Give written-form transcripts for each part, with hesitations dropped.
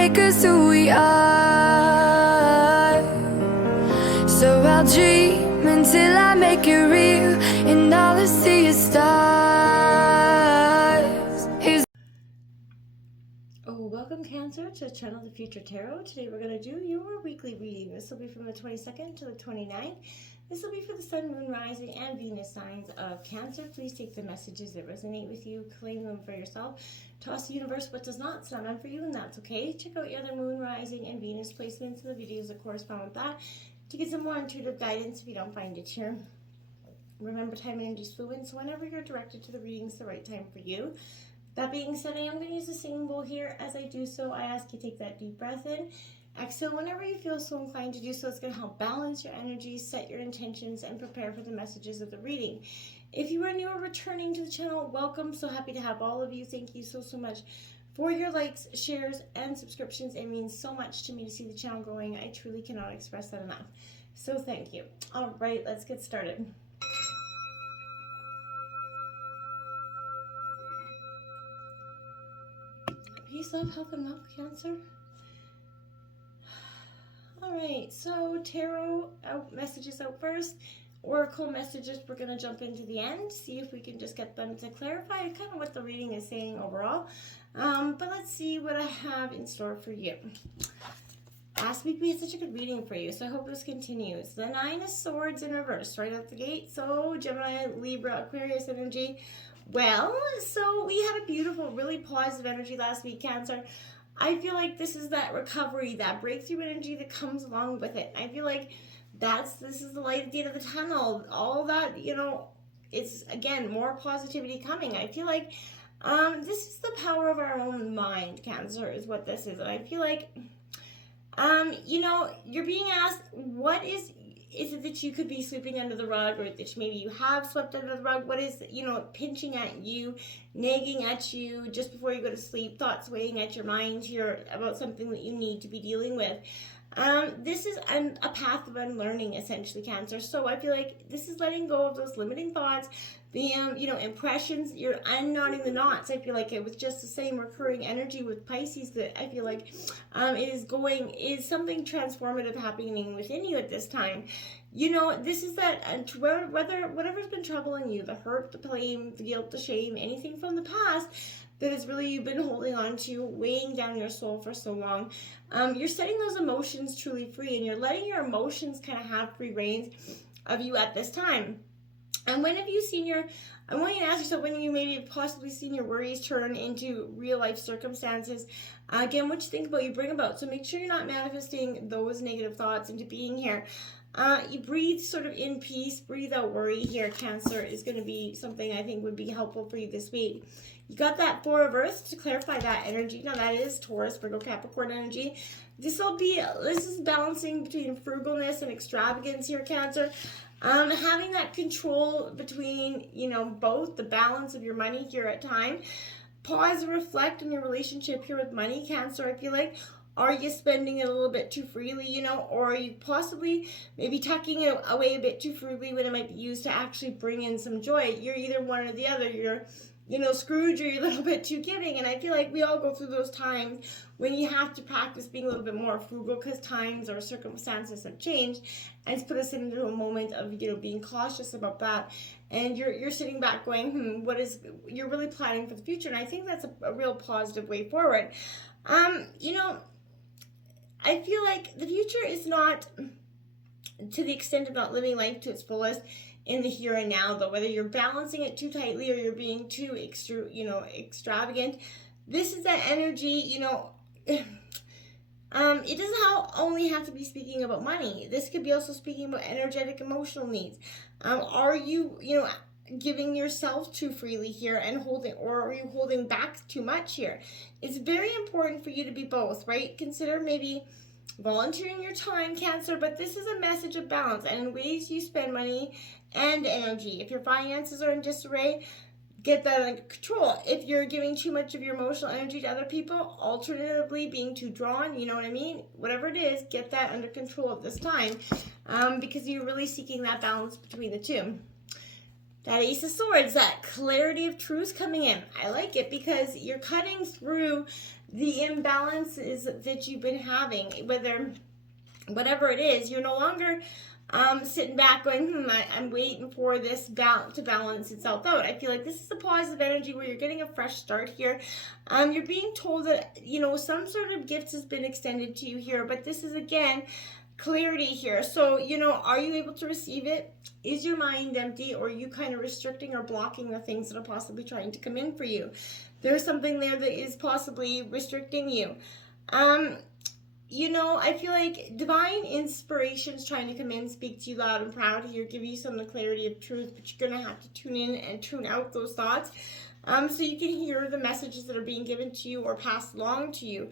make us who we are. So I'll dream until I make it real, and all I see is stars. Welcome Cancer to Channel the Future Tarot. Today we're going to do your weekly reading. This will be from the 22nd to the 29th. This will be for the Sun, Moon, Rising, and Venus signs of Cancer. Please take the messages that resonate with you, claim them for yourself. Toss the universe what does not. It's not meant for you, and that's okay. Check out your other Moon, Rising, and Venus placements in the videos that correspond with that to get some more intuitive guidance if you don't find it here. Remember, time and energy is fluid, so whenever you're directed to the reading, it's the right time for you. That being said, I am going to use the singing bowl here. As I do so, I ask you to take that deep breath in. Exhale whenever you feel so inclined to do so. It's going to help balance your energy, set your intentions, and prepare for the messages of the reading. If you are new or returning to the channel, welcome. So happy to have all of you. Thank you so much for your likes, shares, and subscriptions. It means so much to me to see the channel growing. I truly cannot express that enough. So thank you. All right, let's get started. Peace, love, health, and wealth, Cancer. All right, so tarot messages out first. Oracle messages, we're going to jump into the end, see if we can just get them to clarify kind of what the reading is saying overall. But let's see what I have in store for you. Last week we had such a good reading for you, so I hope this continues. The Nine of Swords in reverse right out the gate. So Gemini, Libra, Aquarius energy. Well, so we had a beautiful, really positive energy last week, Cancer. I feel like this is that recovery, that breakthrough energy that comes along with it. I feel like this is the light at the end of the tunnel. All that, it's, again, more positivity coming. I feel like this is the power of our own mind, Cancer, is what this is. And I feel like, you're being asked, what is it that you could be sweeping under the rug, or that maybe you have swept under the rug? What is, pinching at you, nagging at you just before you go to sleep, thoughts weighing at your mind here about something that you need to be dealing with? This is a path of unlearning, essentially, Cancer. So I feel like this is letting go of those limiting thoughts, the, impressions. You're unknotting the knots. I feel like it was just the same recurring energy with Pisces that I feel like is something transformative happening within you at this time. This is that, whatever's been troubling you, the hurt, the blame, the guilt, the shame, anything from the past that is really you've been holding on to, weighing down your soul for so long. You're setting those emotions truly free, and you're letting your emotions kind of have free reins of you at this time. And when have you seen I want you to ask yourself when you maybe possibly seen your worries turn into real life circumstances. Again, what you think about, you bring about. So make sure you're not manifesting those negative thoughts into being here. You breathe sort of in peace, breathe out worry here. Cancer is going to be something I think would be helpful for you this week. You got that Four of Earth to clarify that energy. Now that is Taurus, Virgo, Capricorn energy. This is balancing between frugalness and extravagance here, Cancer. Having that control between, both, the balance of your money here at time. Pause and reflect on your relationship here with money, Cancer. I feel like, are you spending it a little bit too freely, or are you possibly maybe tucking it away a bit too frugally when it might be used to actually bring in some joy? You're either one or the other. You're Scrooge, or you're a little bit too giving. And I feel like we all go through those times when you have to practice being a little bit more frugal because times or circumstances have changed, and it's put us into a moment of, being cautious about that. And you're sitting back going, you're really planning for the future. And I think that's a real positive way forward. I feel like the future is not, to the extent of not living life to its fullest in the here and now, though, whether you're balancing it too tightly or you're being too extravagant. This is that energy, it doesn't only have to be speaking about money. This could be also speaking about energetic, emotional needs. Are you, giving yourself too freely here and or are you holding back too much here? It's very important for you to be both, right? Consider maybe volunteering your time, Cancer, but this is a message of balance and in ways you spend money and energy. If your finances are in disarray, get that under control. If you're giving too much of your emotional energy to other people, alternatively being too drawn, you know what I mean? Whatever it is, get that under control at this time, because you're really seeking that balance between the two. That Ace of Swords, that clarity of truth coming in. I like it because you're cutting through the imbalances that you've been having, whatever it is, you're no longer sitting back going, I'm waiting for this to balance itself out. I feel like this is a positive energy where you're getting a fresh start here. You're being told that, some sort of gift has been extended to you here, but this is, again, clarity here. So, are you able to receive it? Is your mind empty, or are you kind of restricting or blocking the things that are possibly trying to come in for you? There's something there that is possibly restricting you. I feel like divine inspiration is trying to come in, speak to you loud and proud here, give you some of the clarity of truth, but you're going to have to tune in and tune out those thoughts so you can hear the messages that are being given to you or passed along to you.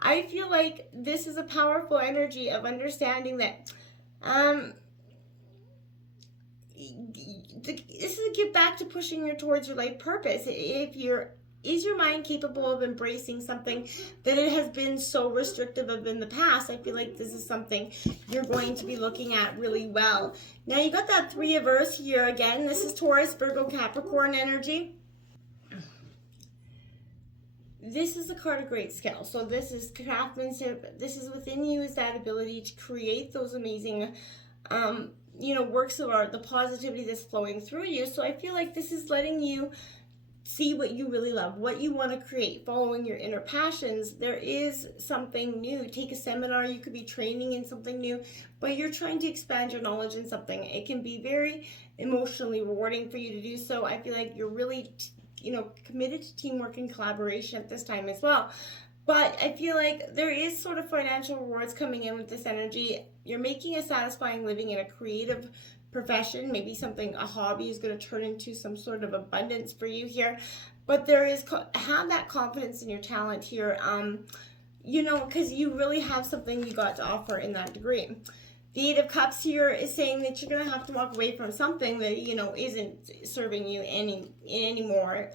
I feel like this is a powerful energy of understanding that this is a get back to pushing you towards your life purpose. Is your mind capable of embracing something that it has been so restrictive of in the past? I feel like this is something you're going to be looking at really well. Now, you got that 3 of Earth here again. This is Taurus, Virgo, Capricorn energy. This is a card of great skill. So this is craftsmanship. This is within you, is that ability to create those amazing works of art, the positivity that's flowing through you. So I feel like this is letting you see what you really love, what you want to create, following your inner passions. There is something new. Take a seminar, you could be training in something new, but you're trying to expand your knowledge in something. It can be very emotionally rewarding for you to do so. I feel like you're really, committed to teamwork and collaboration at this time as well. But I feel like there is sort of financial rewards coming in with this energy. You're making a satisfying living in a creative profession. Maybe a hobby is going to turn into some sort of abundance for you here. But there is, have that confidence in your talent here, because you really have something you got to offer in that degree. The 8 of Cups here is saying that you're going to have to walk away from something that, isn't serving you anymore.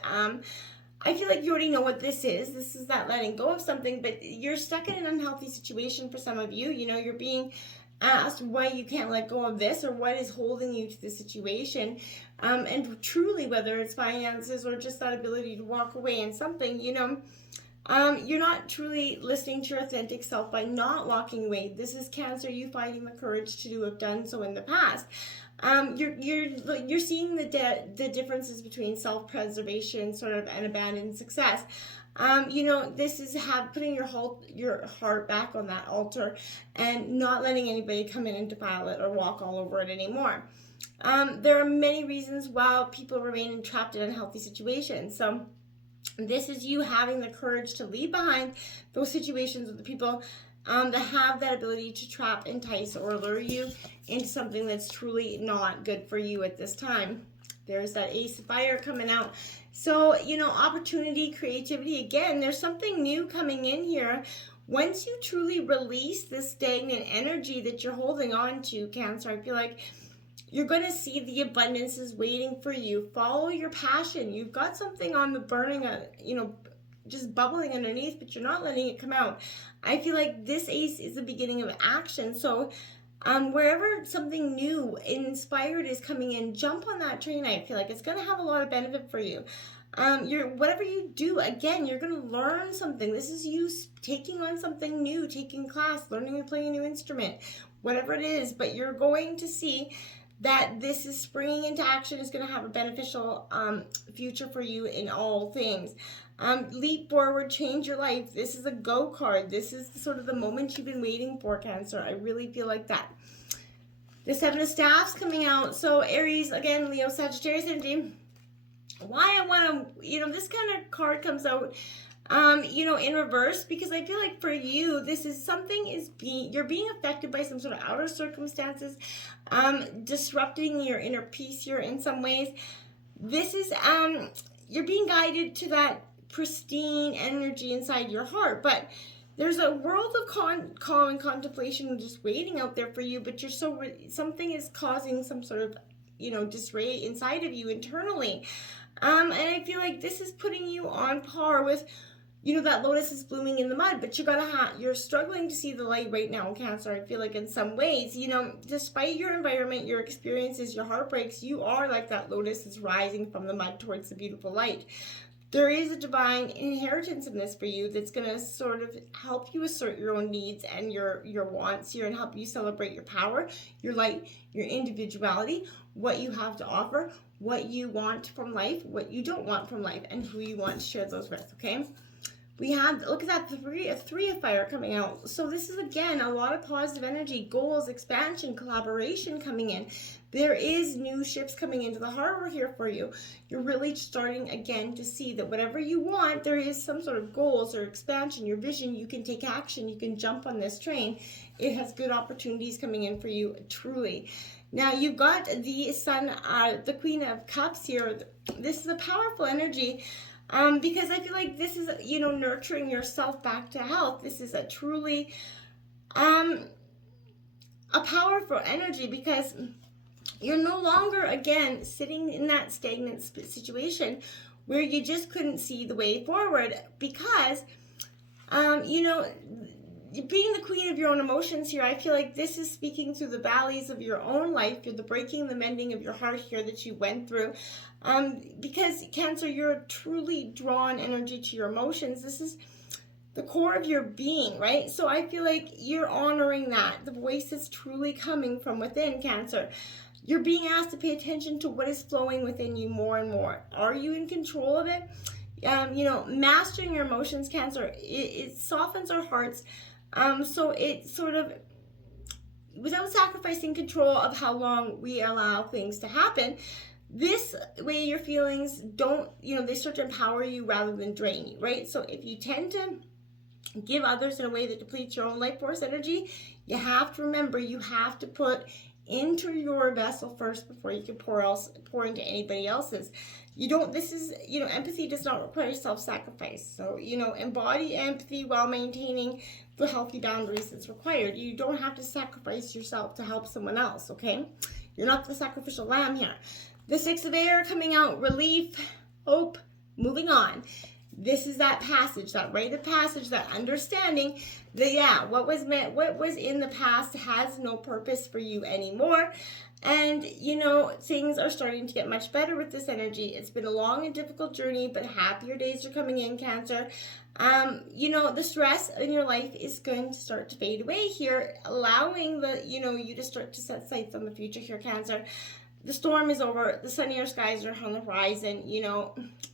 I feel like you already know what this is. This is that letting go of something, but you're stuck in an unhealthy situation for some of you. You're being asked why you can't let go of this, or what is holding you to the situation. And truly, whether it's finances or just that ability to walk away in something, you're not truly listening to your authentic self by not walking away. This is Cancer, you finding the courage to have done so in the past. You're seeing the differences between self-preservation sort of and abandoned success. This is putting your heart back on that altar and not letting anybody come in and defile it or walk all over it anymore. There are many reasons why people remain trapped in unhealthy situations. So this is you having the courage to leave behind those situations with the people that have that ability to trap, entice, or lure you into something that's truly not good for you at this time. There's that Ace of Fire coming out. So, opportunity, creativity. Again, there's something new coming in here. Once you truly release this stagnant energy that you're holding on to, Cancer, I feel like you're going to see the abundance is waiting for you. Follow your passion. You've got something on the burning, just bubbling underneath, but you're not letting it come out. I feel like this Ace is the beginning of action. So wherever something new and inspired is coming in, jump on that train. I feel like it's going to have a lot of benefit for you. Whatever you do, again, you're going to learn something. This is you taking on something new, taking class, learning to play a new instrument, whatever it is. But you're going to see that this is springing into action, is going to have a beneficial future for you in all things. Leap forward, change your life. This is a go card. This is sort of the moment you've been waiting for, Cancer. I really feel like that. The 7 of Staffs coming out. So Aries, again, Leo, Sagittarius energy. Why I want to, this kind of card comes out, in reverse, because I feel like for you, this is you're being affected by some sort of outer circumstances, disrupting your inner peace here in some ways. This is, you're being guided to that pristine energy inside your heart, but there's a world of calm and contemplation just waiting out there for you, but something is causing some sort of, disarray inside of you internally. And I feel like this is putting you on par with, that lotus is blooming in the mud, but you're struggling to see the light right now, Cancer. I feel like in some ways, despite your environment, your experiences, your heartbreaks, you are like that lotus is rising from the mud towards the beautiful light. There is a divine inheritance in this for you that's going to sort of help you assert your own needs and your wants here and help you celebrate your power, your light, your individuality, what you have to offer, what you want from life, what you don't want from life, and who you want to share those with, okay? We have, look at that, three of fire coming out. So this is, again, a lot of positive energy, goals, expansion, collaboration coming in. There is new ships coming into the harbor here for you. You're really starting, again, to see that whatever you want, there is some sort of goals or expansion, your vision. You can take action. You can jump on this train. It has good opportunities coming in for you, truly. Now, you've got the Sun, the Queen of Cups here. This is a powerful energy. Because I feel like this is, nurturing yourself back to health. This is a truly a powerful energy because you're no longer, again, sitting in that stagnant situation where you just couldn't see the way forward because, being the queen of your own emotions here, I feel like this is speaking through the valleys of your own life. You're the breaking, the mending of your heart here that you went through. Because Cancer, you're truly drawn energy to your emotions. This is the core of your being, right? So I feel like you're honoring that. The voice is truly coming from within, Cancer. You're being asked to pay attention to what is flowing within you more and more. Are you in control of it? Mastering your emotions, Cancer, it softens our hearts. So it sort of, without sacrificing control of how long we allow things to happen, this way your feelings don't, they start to empower you rather than drain you, right? So if you tend to give others in a way that depletes your own life force energy, you have to remember you have to put into your vessel first before you can pour into anybody else's. Empathy does not require self-sacrifice. So, embody empathy while maintaining the healthy boundaries that's required. You don't have to sacrifice yourself to help someone else, okay? You're not the sacrificial lamb here. The Six of Air coming out, relief, hope, moving on. This is that passage, that rite of passage, that understanding that, what was in the past has no purpose for you anymore. And, things are starting to get much better with this energy. It's been a long and difficult journey, but happier days are coming in, Cancer. The stress in your life is going to start to fade away here, allowing you to start to set sights on the future here, Cancer. The storm is over. The sunnier skies are on the horizon.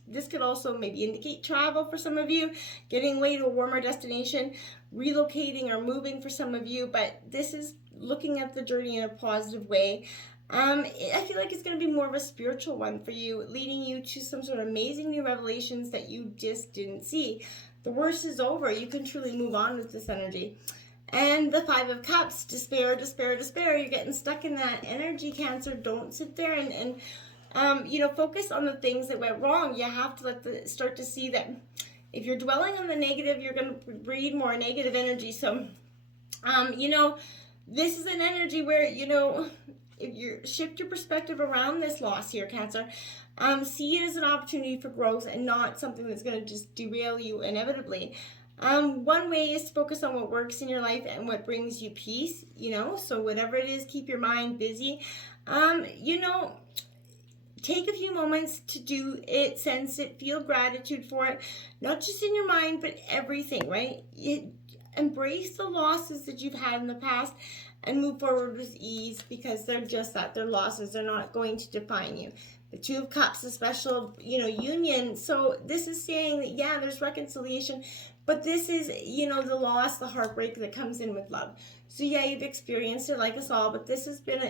This could also maybe indicate travel for some of you, getting away to a warmer destination, relocating or moving for some of you. But this is looking at the journey in a positive way. I feel like it's going to be more of a spiritual one for you, leading you to some sort of amazing new revelations that you just didn't see. The worst is over. You can truly move on with this energy. And the Five of Cups, despair, despair, despair. You're getting stuck in that energy, Cancer. Don't sit there and focus on the things that went wrong. You have to start to see that if you're dwelling on the negative, you're going to breed more negative energy. So, this is an energy where, if you shift your perspective around this loss here, Cancer, see it as an opportunity for growth and not something that's going to just derail you inevitably. One way is to focus on what works in your life and what brings you peace, so whatever it is, keep your mind busy. Take a few moments to do it, sense it, feel gratitude for it, not just in your mind, but everything, right? Embrace the losses that you've had in the past and move forward with ease because they're just that. They're losses. They're not going to define you. The Two of Cups, a special, union. So this is saying that, there's reconciliation, but this is, the loss, the heartbreak that comes in with love. So you've experienced it like us all, but this has been,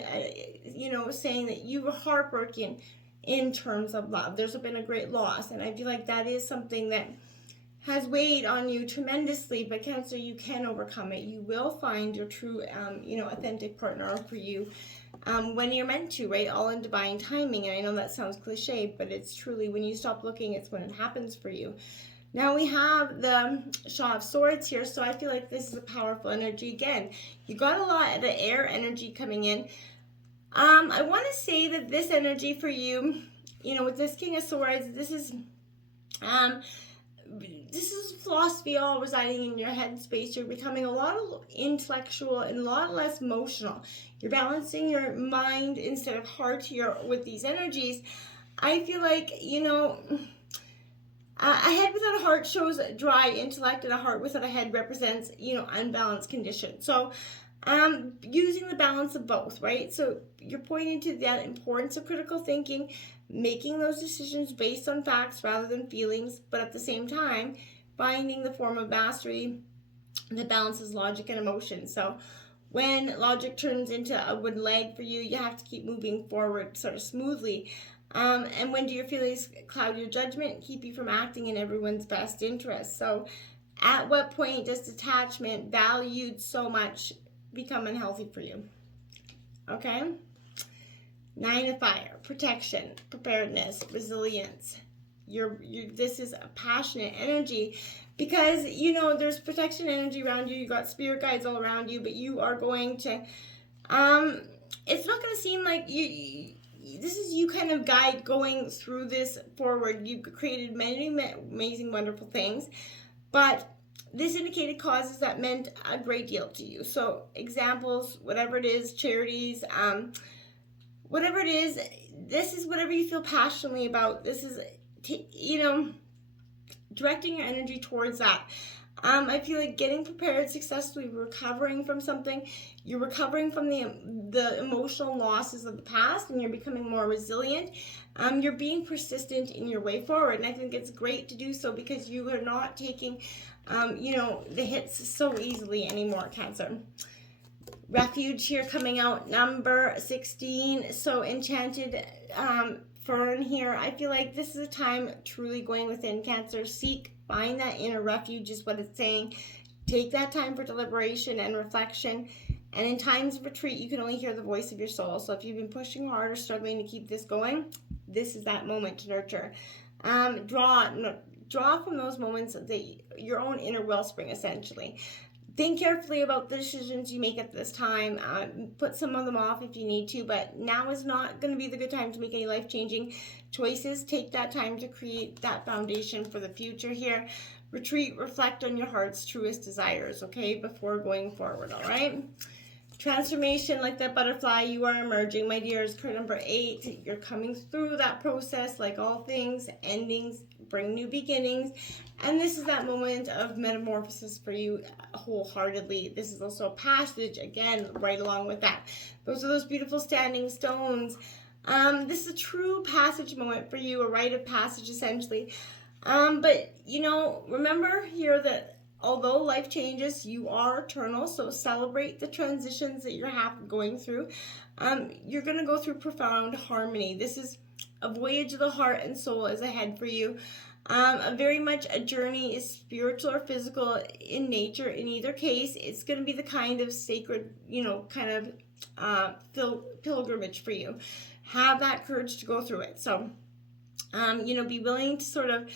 saying that you were heartbroken in terms of love. There's been a great loss, and I feel like that is something that has weighed on you tremendously, but Cancer, you can overcome it. You will find your true, authentic partner for you when you're meant to, right? All in divine timing. And I know that sounds cliche, but it's truly when you stop looking, it's when it happens for you. Now we have the Shaw of Swords here, so I feel like this is a powerful energy. Again, you got a lot of the air energy coming in. I want to say that this energy for you, with this King of Swords, this is philosophy all residing in your head space. You're becoming a lot of intellectual and a lot less emotional. You're balancing your mind instead of heart here with these energies. I feel like, A head without a heart shows dry intellect, and a heart without a head represents, unbalanced condition. So using the balance of both, right? So you're pointing to that importance of critical thinking, making those decisions based on facts rather than feelings, but at the same time, finding the form of mastery that balances logic and emotion. So when logic turns into a wooden leg for you, you have to keep moving forward sort of smoothly. And when do your feelings cloud your judgment, keep you from acting in everyone's best interest? So at what point does detachment, valued so much, become unhealthy for you? Okay? 9 of fire, protection, preparedness, resilience. This is a passionate energy because, there's protection energy around you. You got spirit guides all around you, but you are going to, it's not going to seem like this is you kind of guide going through this forward. You've created many amazing, wonderful things, but this indicated causes that meant a great deal to you. So examples, whatever it is, charities, whatever it is, this is whatever you feel passionately about. This is, directing your energy towards that. I feel like getting prepared, successfully recovering from something. You're recovering from the emotional losses of the past, and you're becoming more resilient. You're being persistent in your way forward, and I think it's great to do so because you are not taking, the hits so easily anymore, Cancer. Refuge here coming out, number 16. So enchanted fern here. I feel like this is a time truly going within, Cancer. Seek, find that inner refuge is what it's saying. Take that time for deliberation and reflection. And in times of retreat, you can only hear the voice of your soul. So if you've been pushing hard or struggling to keep this going, this is that moment to nurture. Draw from those moments your own inner wellspring, essentially. Think carefully about the decisions you make at this time. Put some of them off if you need to, but now is not going to be the good time to make any life-changing choices. Take that time to create that foundation for the future here. Retreat, reflect on your heart's truest desires, okay, before going forward, all right? Transformation, like that butterfly, you are emerging, my dears. Card number 8, you're coming through that process. Like all things, endings bring new beginnings, and this is that moment of metamorphosis for you wholeheartedly. This is also a passage, again, right along with that. Those are those beautiful standing stones. This is a true passage moment for you, a rite of passage, essentially. But, remember here that although life changes, you are eternal, so celebrate the transitions that you're going through. You're going to go through profound harmony. This is a voyage of the heart and soul is ahead for you. Very much a journey is spiritual or physical in nature. In either case, it's going to be the kind of sacred, pilgrimage for you. Have that courage to go through it. So, be willing to sort of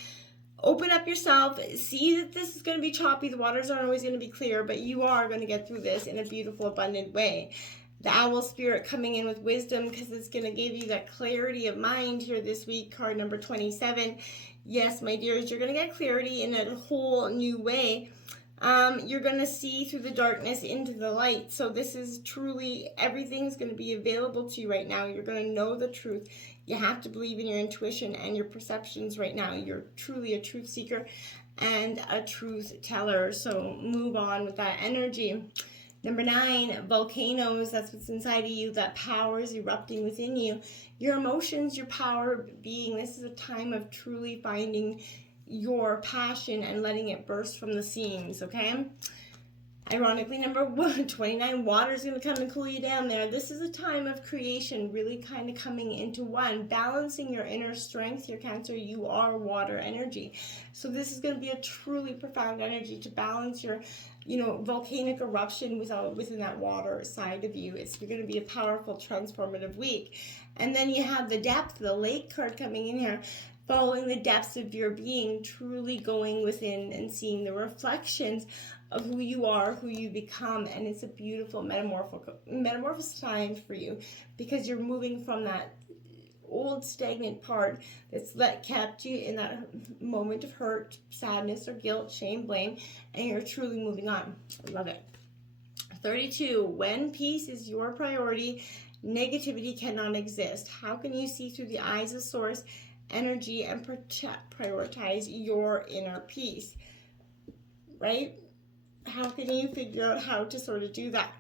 open up yourself, see that this is going to be choppy. The waters aren't always going to be clear, but you are going to get through this in a beautiful, abundant way. The owl spirit coming in with wisdom because it's going to give you that clarity of mind here this week, card number 27. Yes, my dears, you're going to get clarity in a whole new way. You're going to see through the darkness into the light. So this is truly, everything's going to be available to you right now. You're going to know the truth. You have to believe in your intuition and your perceptions right now. You're truly a truth seeker and a truth teller. So move on with that energy. Number 9, volcanoes. That's what's inside of you. That power is erupting within you. Your emotions, your power being. This is a time of truly finding your passion and letting it burst from the seams, okay? Ironically, number 29, water is going to come and cool you down there. This is a time of creation, really kind of coming into one, balancing your inner strength. Your Cancer, you are water energy. So this is going to be a truly profound energy to balance your volcanic eruption within that water side of you. It's going to be a powerful, transformative week. And then you have the depth, the lake card coming in here, following the depths of your being, truly going within and seeing the reflections of who you are, who you become. And it's a beautiful metamorphosis time for you because you're moving from that old stagnant part that's kept you in that moment of hurt, sadness, or guilt, shame, blame, and you're truly moving on. I love it. 32, when peace is your priority, negativity cannot exist. How can you see through the eyes of Source energy and prioritize your inner peace, right? How can you figure out how to sort of do that?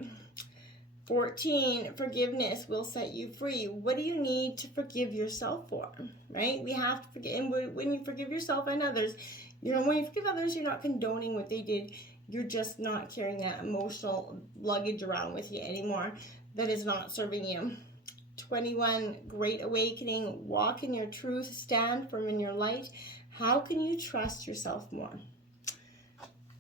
14, forgiveness will set you free. What do you need to forgive yourself for, right? We have to forgive, and when you forgive yourself and others, when you forgive others, you're not condoning what they did. You're just not carrying that emotional luggage around with you anymore that is not serving you. 21, great awakening. Walk in your truth. Stand firm in your light. How can you trust yourself more?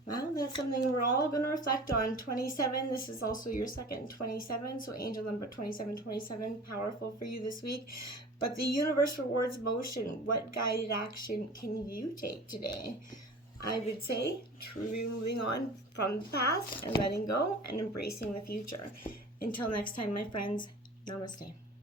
Well, that's something we're all going to reflect on. 27, this is also your second 27, so angel number 2727, powerful for you this week. But the universe rewards motion. What guided action can you take today? I would say truly moving on from the past and letting go and embracing the future. Until next time, my friends, namaste.